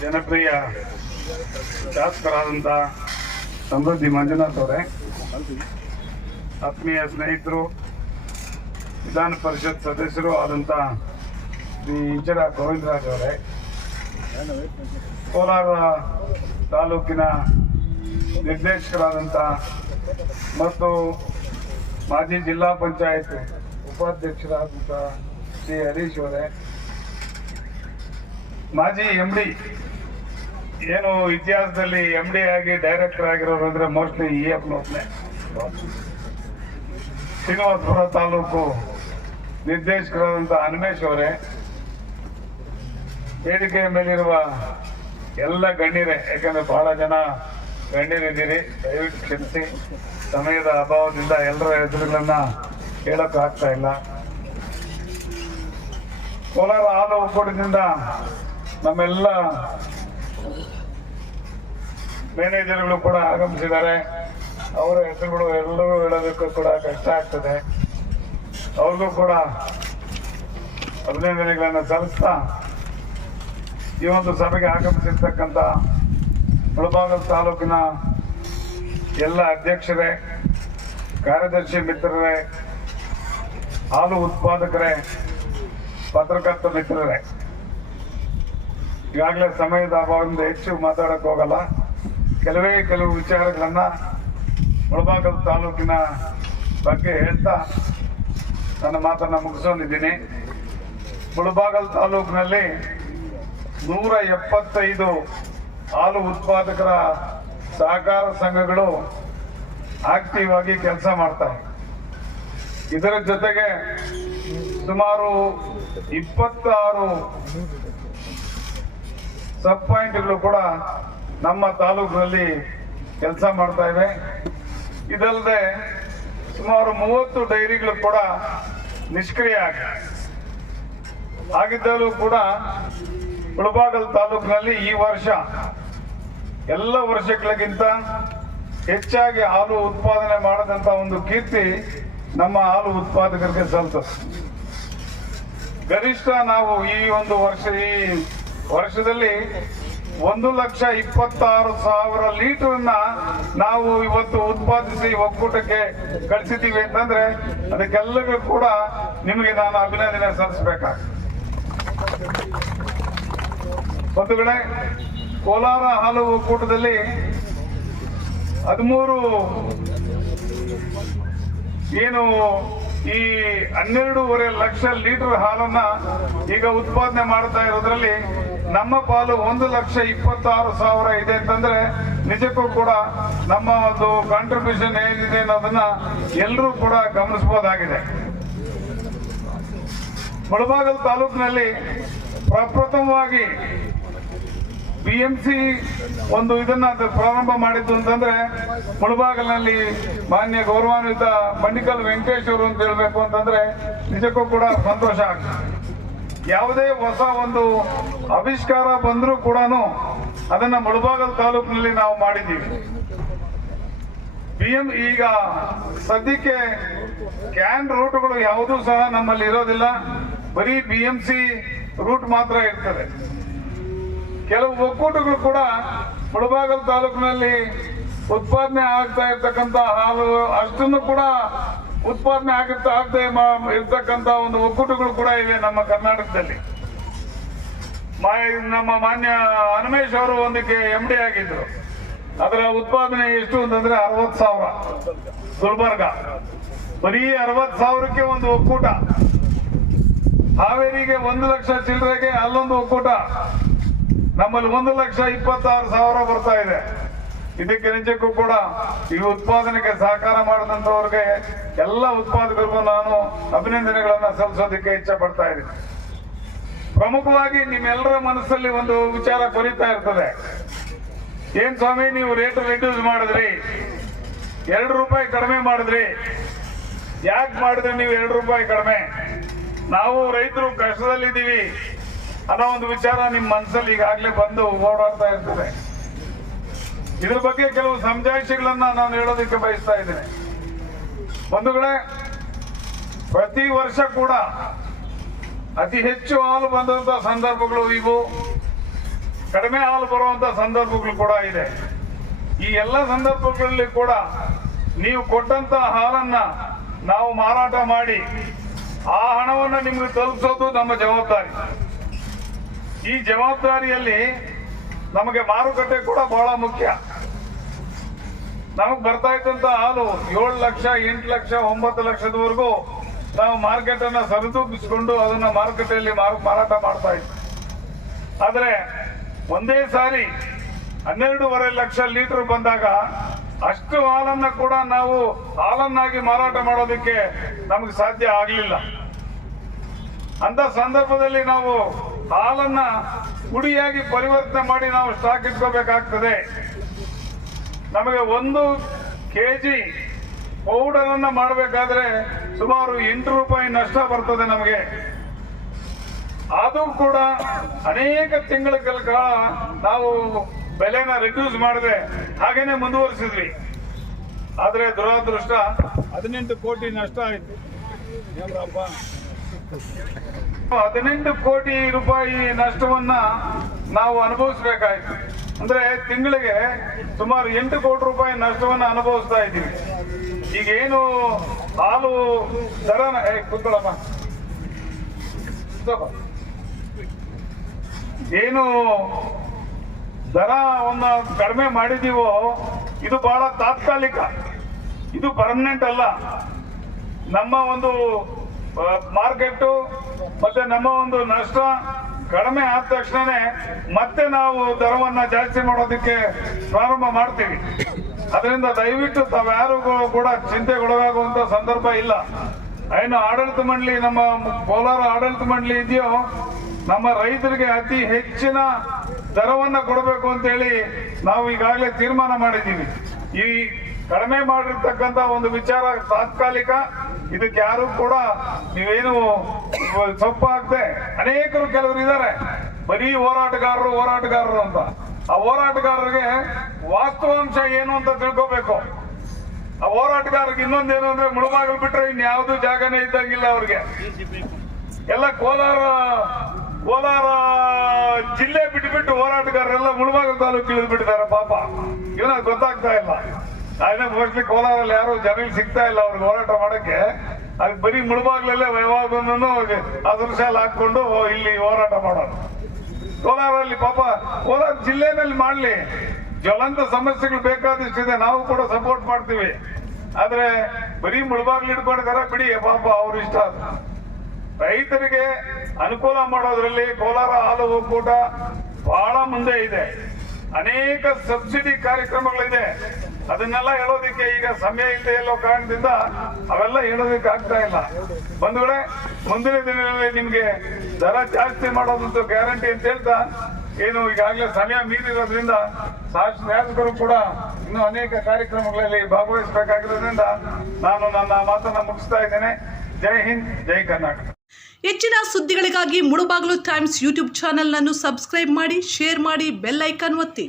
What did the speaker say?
ಜನಪ್ರಿಯ ಶಾಸಕರಾದಂಥ ಸಮೃದ್ಧಿ ಮಂಜುನಾಥ್ ಅವರೇ, ಆತ್ಮೀಯ ಸ್ನೇಹಿತರು, ವಿಧಾನ ಪರಿಷತ್ ಸದಸ್ಯರು ಆದಂತ ಶ್ರೀ ಇಂಚರ ಗೋವಿಂದರಾಜ್ ಅವರೇ, ಕೋಲಾರ ತಾಲೂಕಿನ ನಿರ್ದೇಶಕರಾದಂಥ ಮತ್ತು ಮಾಜಿ ಜಿಲ್ಲಾ ಪಂಚಾಯತ್ ಉಪಾಧ್ಯಕ್ಷರಾದಂಥ ಶ್ರೀ ಹರೀಶ್ ಅವರೇ. ಮಾಜಿ ಎಂ ಡಿ ಏನು ಇತಿಹಾಸದಲ್ಲಿ ಎಂ ಡಿ ಆಗಿ ಡೈರೆಕ್ಟರ್ ಆಗಿರೋರು ಅಂದ್ರೆ ಮೋಸ್ಟ್ಲಿ ಇ ಎಫ್ ನೋಡ್ನೆ ಶ್ರೀನಿವಾಸಪುರ ತಾಲೂಕು ನಿರ್ದೇಶಕರಾದಂಥ ಹನುಮೇಶ್ ಅವರೇ. ವೇದಿಕೆಯ ಮೇಲಿರುವ ಎಲ್ಲ ಗಣ್ಯರೇ, ಯಾಕಂದ್ರೆ ಬಹಳ ಜನ ಗಣ್ಯರಿದ್ದೀರಿ, ದಯವಿಟ್ಟು ಕ್ಷಮಿಸಿ. ಸಮಯದ ಅಭಾವದಿಂದ ಎಲ್ಲರ ಹೆಸರುಗಳನ್ನ ಆಗ್ತಾ ಇಲ್ಲ. ಕೋಲಾರ ಹಾಲು ಒಕ್ಕೂಟದಿಂದ ನಮ್ಮೆಲ್ಲ ಮ್ಯಾನೇಜರ್ಗಳು ಕೂಡ ಆಗಮಿಸಿದ್ದಾರೆ. ಅವರ ಹೆಸರುಗಳು ಎಲ್ಲರೂ ಹೇಳೋದಕ್ಕೂ ಕೂಡ ಕಷ್ಟ ಆಗ್ತದೆ. ಅವ್ರಿಗೂ ಕೂಡ ಅಭಿನಂದನೆಗಳನ್ನು ಸಲ್ಲಿಸ್ತಾ ಈ ಒಂದು ಸಭೆಗೆ ಆಗಮಿಸಿರ್ತಕ್ಕಂಥ ಮುಳಬಾಗಲ್ ತಾಲೂಕಿನ ಎಲ್ಲ ಅಧ್ಯಕ್ಷರೇ, ಕಾರ್ಯದರ್ಶಿ ಮಿತ್ರರೇ, ಹಾಲು ಉತ್ಪಾದಕರೇ ಪತ್ರಕರ್ತ ಮಿತ್ರರೇ, ಈಗಾಗಲೇ ಸಮಯದ ಅಭಾವದಿಂದ ಹೆಚ್ಚು ಮಾತಾಡಕ್ ಹೋಗಲ್ಲ. ಕೆಲವೇ ಕೆಲವು ವಿಚಾರಗಳನ್ನ ಮುಳಬಾಗಲ್ ತಾಲೂಕಿನ ಬಗ್ಗೆ ಹೇಳ್ತಾ ನನ್ನ ಮಾತನ್ನ ಮುಗಿಸ್ಕೊಂಡಿದ್ದೀನಿ. ಮುಳಬಾಗಲ್ ತಾಲೂಕಿನಲ್ಲಿ ನೂರ ಎಪ್ಪತ್ತೈದು ಹಾಲು ಉತ್ಪಾದಕರ ಸಹಕಾರ ಸಂಘಗಳು ಆಕ್ಟಿವ್ ಆಗಿ ಕೆಲಸ ಮಾಡ್ತಾರೆ ಇದರ ಜೊತೆಗೆ ಸುಮಾರು ಇಪ್ಪತ್ತಾರು ಸಬ್ ಪಾಯಿಂಟ್ಗಳು ಕೂಡ ನಮ್ಮ ತಾಲೂಕಿನಲ್ಲಿ ಕೆಲಸ ಮಾಡ್ತಾ ಇವೆ. ಇದಲ್ಲದೆ ಸುಮಾರು ಮೂವತ್ತು ಡೈರಿಗಳು ಕೂಡ ನಿಷ್ಕ್ರಿಯ ಆಗಿದೆ. ಕೂಡ ಮುಳಬಾಗಲ್ ತಾಲೂಕಿನಲ್ಲಿ ಈ ವರ್ಷ ಎಲ್ಲ ವರ್ಷಗಳಿಗಿಂತ ಹೆಚ್ಚಾಗಿ ಹಾಲು ಉತ್ಪಾದನೆ ಮಾಡದಂತ ಒಂದು ಕೀರ್ತಿ ನಮ್ಮ ಹಾಲು ಉತ್ಪಾದಕರಿಗೆ ಸಲ್ತದೆ ಗರಿಷ್ಠ ನಾವು ಈ ಒಂದು ವರ್ಷ, ಈ ವರ್ಷದಲ್ಲಿ ಒಂದು ಲಕ್ಷ ಇಪ್ಪತ್ತಾರು ಸಾವಿರ ಲೀಟರ್ನ ನಾವು ಇವತ್ತು ಉತ್ಪಾದಿಸಿ ಒಕ್ಕೂಟಕ್ಕೆ ಕಳಿಸಿದ್ದೀವಿ ಅಂತಂದ್ರೆ ಅದಕ್ಕೆಲ್ಲರಿಗೂ ಕೂಡ ನಿಮಗೆ ನಾನು ಅಭಿನಂದನೆ ಸಲ್ಲಿಸಬೇಕಾಗ್ತದೆ ಒಂದು ಕಡೆ ಕೋಲಾರ ಹಾಲು ಒಕ್ಕೂಟದಲ್ಲಿ ಹದಿಮೂರು ಏನು ಈ ಹನ್ನೆರಡೂವರೆ ಲಕ್ಷ ಲೀಟರ್ ಹಾಲನ್ನ ಈಗ ಉತ್ಪಾದನೆ ಮಾಡ್ತಾ ಇರೋದ್ರಲ್ಲಿ ನಮ್ಮ ಪಾಲು ಒಂದು ಲಕ್ಷ ಇಪ್ಪತ್ತಾರು ಸಾವಿರ ಇದೆ ಅಂತಂದ್ರೆ ನಿಜಕ್ಕೂ ಕೂಡ ನಮ್ಮ ಒಂದು ಕಾಂಟ್ರಿಬ್ಯೂಷನ್ ಏನಿದೆ ಅನ್ನೋದನ್ನ ಎಲ್ಲರೂ ಕೂಡ ಗಮನಿಸಬಹುದಾಗಿದೆ ಮುಳಬಾಗಲ್ ತಾಲೂಕಿನಲ್ಲಿ ಪ್ರಪ್ರಥಮವಾಗಿ ಬಿ ಎಂ ಸಿ ಒಂದು ಇದನ್ನ ಪ್ರಾರಂಭ ಮಾಡಿದ್ದು ಅಂತಂದ್ರೆ ಮುಳಬಾಗಲಿನಲ್ಲಿ ಮಾನ್ಯ ಗೌರವಾನ್ವಿತ ಮಂಡಿಕಲ್ ವೆಂಕಟೇಶ್ ಅವರು ಅಂತ ಹೇಳ್ಬೇಕು ಅಂತಂದ್ರೆ ನಿಜಕ್ಕೂ ಕೂಡ ಸಂತೋಷ ಆಗ್ತದೆ. ಯಾವುದೇ ಹೊಸ ಒಂದು ಆವಿಷ್ಕಾರ ಬಂದರೂ ಕೂಡ ಅದನ್ನ ಮುಳಬಾಗಲ್ ತಾಲೂಕಿನಲ್ಲಿ ನಾವು ಮಾಡಿದ್ದೀವಿ. ಬಿ ಎಂ ಈಗ ಸದ್ಯಕ್ಕೆ ಕ್ಯಾನ್ ರೂಟ್ಗಳು ಯಾವುದೂ ಸಹ ನಮ್ಮಲ್ಲಿ ಇರೋದಿಲ್ಲ. ಬರೀ ಬಿ ಎಂ ಸಿ ರೂಟ್ ಮಾತ್ರ ಇರ್ತದೆ. ಕೆಲವು ಒಕ್ಕೂಟಗಳು ಕೂಡ ಮುಳಬಾಗಲ್ ತಾಲೂಕಿನಲ್ಲಿ ಉತ್ಪಾದನೆ ಆಗ್ತಾ ಇರ್ತಕ್ಕಂಥ ಹಾಲು, ಅಷ್ಟನ್ನು ಕೂಡ ಉತ್ಪಾದನೆ ಆಗುತ್ತಾ ಆಗದೆ ಇರ್ತಕ್ಕಂಥ ಒಂದು ಒಕ್ಕೂಟಗಳು ಕೂಡ ಇವೆ ನಮ್ಮ ಕರ್ನಾಟಕದಲ್ಲಿ. ನಮ್ಮ ಮಾನ್ಯ ಹನುಮೇಶ್ ಅವರು ಒಂದಕ್ಕೆ ಎಂ ಡಿ ಆಗಿದ್ರು. ಅದರ ಉತ್ಪಾದನೆ ಎಷ್ಟು ಅಂತಂದ್ರೆ ಅರವತ್ ಸಾವಿರ. ಗುಲ್ಬರ್ಗ. ಬರೀ ಅರವತ್ ಸಾವಿರಕ್ಕೆ ಒಂದು ಒಕ್ಕೂಟ. ಹಾವೇರಿಗೆ ಒಂದು ಲಕ್ಷ ಚಿಲ್ಲರೆಗೆ ಅಲ್ಲೊಂದು ಒಕ್ಕೂಟ. ನಮ್ಮಲ್ಲಿ ಒಂದು ಲಕ್ಷ ಇಪ್ಪತ್ತಾರು ಸಾವಿರ ಬರ್ತಾ ಇದೆ. ಇದಕ್ಕೆ ನಿಜಕ್ಕೂ ಕೂಡ ಈ ಉತ್ಪಾದನೆಗೆ ಸಹಕಾರ ಮಾಡಿದಂಥವ್ರಿಗೆ ಎಲ್ಲ ಉತ್ಪಾದಕರಿಗೂ ನಾನು ಅಭಿನಂದನೆಗಳನ್ನ ಸಲ್ಲಿಸೋದಕ್ಕೆ ಇಚ್ಛೆ ಪಡ್ತಾ ಇದ್ದೀನಿ. ಪ್ರಮುಖವಾಗಿ ನಿಮ್ಮೆಲ್ಲರ ಮನಸ್ಸಲ್ಲಿ ಒಂದು ವಿಚಾರ ಕೊರಿತಾ ಇರ್ತದೆ. ಏನ್ ಸ್ವಾಮಿ, ನೀವು ರೇಟ್ ರಿಡ್ಯೂಸ್ ಮಾಡಿದ್ರಿ. ಎರಡು ರೂಪಾಯಿ ಕಡಿಮೆ ಮಾಡಿದ್ರಿ. ಯಾಕೆ ಮಾಡಿದ್ರಿ ನೀವು ಎರಡು ರೂಪಾಯಿ ಕಡಿಮೆ? ನಾವು ರೈತರು ಕಷ್ಟದಲ್ಲಿದ್ದೀವಿ. ಅನ್ನೋ ಒಂದು ವಿಚಾರ ನಿಮ್ ಮನಸ್ಸಲ್ಲಿ ಈಗಾಗಲೇ ಬಂದು ಓಡಾಡ್ತಾ ಇರ್ತದೆ. ಇದ್ರ ಬಗ್ಗೆ ಕೆಲವು ಸಮಜಾಯಿಷಿಗಳನ್ನ ನಾನು ಹೇಳೋದಕ್ಕೆ ಬಯಸ್ತಾ ಇದ್ದೇನೆ. ಬಂಧುಗಳೇ, ಪ್ರತಿ ವರ್ಷ ಕೂಡ ಅತಿ ಹೆಚ್ಚು ಹಾಲು ಬಂದಂತ ಸಂದರ್ಭಗಳು ಇವು. ಕಡಿಮೆ ಹಾಲು ಬರುವಂತ ಸಂದರ್ಭಗಳು ಕೂಡ ಇದೆ. ಈ ಎಲ್ಲ ಸಂದರ್ಭಗಳಲ್ಲಿ ಕೂಡ ನೀವು ಕೊಟ್ಟಂತ ಹಾಲನ್ನ ನಾವು ಮಾರಾಟ ಮಾಡಿ ಆ ಹಣವನ್ನು ನಿಮಗೆ ತಲುಪಿಸೋದು ನಮ್ಮ ಜವಾಬ್ದಾರಿ. ಈ ಜವಾಬ್ದಾರಿಯಲ್ಲಿ ನಮಗೆ ಮಾರುಕಟ್ಟೆ ಕೂಡ ಬಹಳ ಮುಖ್ಯ. ನಮಗ್ ಬರ್ತಾ ಇದ್ದಂತ ಹಾಲು ಏಳು ಲಕ್ಷ, ಎಂಟು ಲಕ್ಷ, ಒಂಬತ್ತು ಲಕ್ಷದವರೆಗೂ ನಾವು ಮಾರ್ಕೆಟ್ ಅನ್ನ ಸರಿದೂಪಿಸಿಕೊಂಡು ಅದನ್ನ ಮಾರುಕಟ್ಟೆಯಲ್ಲಿ ಮಾರು- ಮಾರಾಟ ಮಾಡ್ತಾ ಇದ್ವಿ. ಆದ್ರೆ ಒಂದೇ ಸಾರಿ ಹನ್ನೆರಡೂವರೆ ಲಕ್ಷ ಲೀಟರ್ ಬಂದಾಗ ಅಷ್ಟು ಹಾಲನ್ನ ಕೂಡ ನಾವು ಹಾಲನ್ನಾಗಿ ಮಾರಾಟ ಮಾಡೋದಕ್ಕೆ ನಮಗೆ ಸಾಧ್ಯ ಆಗಲಿಲ್ಲ. ಅಂತ ಸಂದರ್ಭದಲ್ಲಿ ನಾವು ಹಾಲನ್ನ ಪುಡಿಯಾಗಿ ಪರಿವರ್ತನೆ ಮಾಡಿ ನಾವು ಸ್ಟಾಕ್ ಇಟ್ಕೋಬೇಕಾಗ್ತದೆ. ನಮಗೆ ಒಂದು ಕೆಜಿ ಪೌಡರ್ ಅನ್ನ ಮಾಡಬೇಕಾದ್ರೆ ಸುಮಾರು ಎಂಟು ರೂಪಾಯಿ ನಷ್ಟ ಬರ್ತದೆ ನಮಗೆ. ಅದು ಕೂಡ ಅನೇಕ ತಿಂಗಳ ಕಾಲ ನಾವು ಬೆಲೆನ ರಿಡ್ಯೂಸ್ ಮಾಡಿದೆ ಹಾಗೇನೆ ಮುಂದುವರಿಸಿದ್ವಿ. ಆದ್ರೆ ದುರಾದೃಷ್ಟ, ಹದಿನೆಂಟು ಕೋಟಿ ನಷ್ಟ ಆಯ್ತು? ಹದಿನೆಂಟು ಕೋಟಿ ರೂಪಾಯಿ ನಷ್ಟವನ್ನ ನಾವು ಅನುಭವಿಸಬೇಕಾಯ್ತು. ಅಂದ್ರೆ ತಿಂಗಳಿಗೆ ಸುಮಾರು ಎಂಟು ಕೋಟಿ ರೂಪಾಯಿ ನಷ್ಟವನ್ನ ಅನುಭವಿಸ್ತಾ ಇದ್ದೀವಿ. ಈಗ ಏನು ಹಾಲು ದರ ಏ, ಏನು ದರ ದರವನ್ನ ಕಡಿಮೆ ಮಾಡಿದೀವೋ ಇದು ಬಹಳ ತಾತ್ಕಾಲಿಕ. ಇದು ಪರ್ಮನೆಂಟ್ ಅಲ್ಲ. ನಮ್ಮ ಒಂದು ಮಾರ್ಕೆಟ್ ಮತ್ತೆ ನಮ್ಮ ಒಂದು ನಷ್ಟ ಕಡಿಮೆ ಆದ ತಕ್ಷಣನೇ ಮತ್ತೆ ನಾವು ದರವನ್ನ ಜಾಸ್ತಿ ಮಾಡೋದಕ್ಕೆ ಪ್ರಾರಂಭ ಮಾಡ್ತೀವಿ. ಅದರಿಂದ ದಯವಿಟ್ಟು ತಾವ್ಯಾರು ಕೂಡ ಚಿಂತೆಗೊಳಗಾಗುವಂತ ಸಂದರ್ಭ ಇಲ್ಲ. ಏನು ಆಡಳಿತ ಮಂಡಳಿ, ನಮ್ಮ ಕೋಲಾರ ಆಡಳಿತ ಮಂಡಳಿ ಇದೆಯೋ, ನಮ್ಮ ರೈತರಿಗೆ ಅತಿ ಹೆಚ್ಚಿನ ದರವನ್ನ ಕೊಡಬೇಕು ಅಂತ ಹೇಳಿ ನಾವು ಈಗಾಗಲೇ ತೀರ್ಮಾನ ಮಾಡಿದ್ದೀವಿ. ಈ ಕಡಿಮೆ ಮಾಡಿರ್ತಕ್ಕಂತ ಒಂದು ವಿಚಾರ ತಾತ್ಕಾಲಿಕ. ಇದಕ್ಕೆ ಯಾರು ಕೂಡ ನೀವೇನು ಸೊಪ್ಪು ಹಾಕ್ದೆ ಅನೇಕರು ಕೆಲವರು ಇದ್ದಾರೆ. ಬರೀ ಹೋರಾಟಗಾರರು ಹೋರಾಟಗಾರರು ಅಂತ. ಆ ಹೋರಾಟಗಾರರಿಗೆ ವಾಸ್ತವಾಂಶ ಏನು ಅಂತ ತಿಳ್ಕೋಬೇಕು. ಆ ಹೋರಾಟಗಾರರಿಗೆ ಇನ್ನೊಂದೇನು ಅಂದ್ರೆ ಮುಳುಬಾಗಿಲು ಬಿಟ್ರೆ ಇನ್ಯಾವುದು ಜಾಗನೇ ಇದ್ದಂಗಿಲ್ಲ ಅವ್ರಿಗೆ. ಎಲ್ಲ ಕೋಲಾರ ಕೋಲಾರ ಜಿಲ್ಲೆ ಬಿಟ್ಬಿಟ್ಟು ಹೋರಾಟಗಾರರೆಲ್ಲ ಮುಳುಬಾಗಿಲು ತಾಲೂಕು ಇಳಿದು ಬಿಟ್ಟಿದ್ದಾರೆ ಪಾಪ. ಇವನ ಗೊತ್ತಾಗ್ತಾ ಇಲ್ಲ. ಅದೇ ಮೋಸ್ಟ್ಲಿ ಕೋಲಾರಲ್ಲಿ ಯಾರು ಜಮೀನು ಸಿಗ್ತಾ ಇಲ್ಲ ಅವ್ರಿಗೆ ಹೋರಾಟ ಮಾಡಕ್ಕೆ. ಅದು ಬರೀ ಮುಳುಬಾಗ್ಲಲ್ಲೇ ಯಾವಾಗೂನು ಅದೃಶ್ಯ ಶಾಲೆ ಹಾಕೊಂಡು ಇಲ್ಲಿ ಹೋರಾಟ ಮಾಡೋಣ ಕೋಲಾರಲ್ಲಿ ಪಾಪ ಕೋಲಾರ ಜಿಲ್ಲೆನಲ್ಲಿ ಮಾಡ್ಲಿ. ಜ್ವಲಂತ ಸಮಸ್ಯೆಗಳು ಬೇಕಾದಷ್ಟಿದೆ ನಾವು ಕೂಡ ಸಪೋರ್ಟ್ ಮಾಡ್ತೀವಿ. ಆದ್ರೆ ಬರೀ ಮುಳುಬಾಗ್ಲು ಇಟ್ಕೊಂಡಿದಾರ ಬಿಡಿ. ಪಾಪ ಅವ್ರ ಇಷ್ಟ ರೈತರಿಗೆ ಅನುಕೂಲ ಮಾಡೋದ್ರಲ್ಲಿ ಕೋಲಾರ ಹಾಲು ಒಕ್ಕೂಟ ಬಹಳ ಮುಂದೆ ಇದೆ. ಅನೇಕ ಸಬ್ಸಿಡಿ ಕಾರ್ಯಕ್ರಮಗಳಿದೆ. ಅದನ್ನೆಲ್ಲ ಹೇಳೋದಿಕ್ಕೆ ಈಗ ಸಮಯ ಇಲ್ಲದೆ ಇಲ್ಲೋ ಕಾರಣದಿಂದ ಅವೆಲ್ಲ ಹೇಳೋದಿಕ್ಕೆ ಆಗ್ತಾ ಇಲ್ಲ. ಬಂಧುಗಳೇ, ಮುಂದಿನ ದಿನಗಳಲ್ಲಿ ನಿಮ್ಗೆ ದರ ಜಾಸ್ತಿ ಮಾಡೋದಂತೂ ಗ್ಯಾರಂಟಿ ಅಂತ ಹೇಳ್ತಾ, ಏನು ಈಗಾಗಲೇ ಸಮಯ ಮೀರಿರೋದ್ರಿಂದ ಶಾಸಕರು ಕೂಡ ಇನ್ನು ಅನೇಕ ಕಾರ್ಯಕ್ರಮಗಳಲ್ಲಿ ಭಾಗವಹಿಸಬೇಕಾಗಿರೋದ್ರಿಂದ ನಾನು ನನ್ನ ಮಾತನ್ನ ಮುಗಿಸ್ತಾ ಇದ್ದೇನೆ. ಜೈ ಹಿಂದ್, ಜೈ ಕರ್ನಾಟಕ. ಹೆಚ್ಚಿನ ಸುದ್ದಿಗಳಿಗಾಗಿ ಮುಳುಬಾಗಿಲು ಟೈಮ್ಸ್ ಯೂಟ್ಯೂಬ್ ಚಾನೆಲ್ನನ್ನು ಸಬ್ಸ್ಕ್ರೈಬ್ ಮಾಡಿ, ಶೇರ್ ಮಾಡಿ, ಬೆಲ್ ಐಕಾನ್ ಒತ್ತಿ.